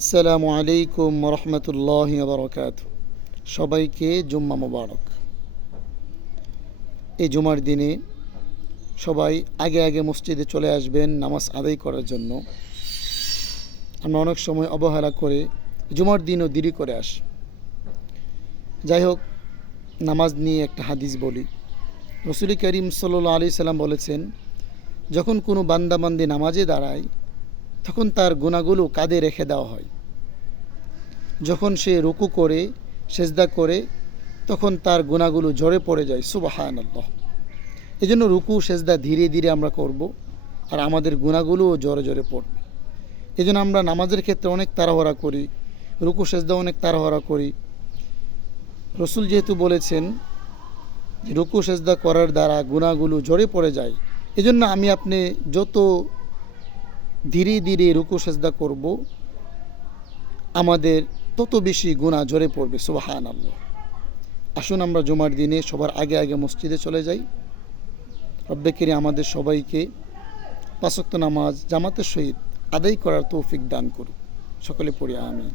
আসসালামু আলাইকুম রহমতুল্লাহি বারাকাতুহু। সবাইকে জুম্মা মোবারক। এই জুমার দিনে সবাই আগে আগে মসজিদে চলে আসবেন নামাজ আদায় করার জন্য। আমরা অনেক সময় অবহেলা করে জুমার দিনও দেরি করে আসি। যাই হোক, নামাজ নিয়ে একটা হাদিস বলি। রসুল করিম সাল্লাল্লাহু আলাইহি সাল্লাম বলেছেন, যখন কোনো বান্দাবান্দি নামাজে দাঁড়ায় তখন তার গুনাহগুলো কাঁধে রেখে দেওয়া হয়। যখন সে রুকু করে সেজদা করে তখন তার গুনাহগুলো ঝরে পড়ে যায়। সুবহানাল্লাহ। এই জন্য রুকু সেজদা ধীরে ধীরে আমরা করব, আর আমাদের গুনাহগুলোও জোরে জোরে পড়বে। এই জন্য আমরা নামাজের ক্ষেত্রে অনেক তাড়াহুড়া করি, রুকু সেজদা অনেক তাড়াহুড়া করি। রসুল যেহেতু বলেছেন যে রুকু সেজদা করার দ্বারা গুনাহগুলো ঝরে পড়ে যায়, এই জন্য আমি আপনি যত ধীরে ধীরে রুকু সেজদা করব আমাদের তত বেশি গুনাহ ঝরে পড়বে। সুবহানাল্লাহ। আসুন আমরা জুমার দিনে সবার আগে আগে মসজিদে চলে যাই। রব্বে কারীম আমাদের সবাইকে পাঁচ ওয়াক্ত নামাজ জামাতের সহিত আদায় করার তৌফিক দান করুন। সকলে পড়ি আমিন।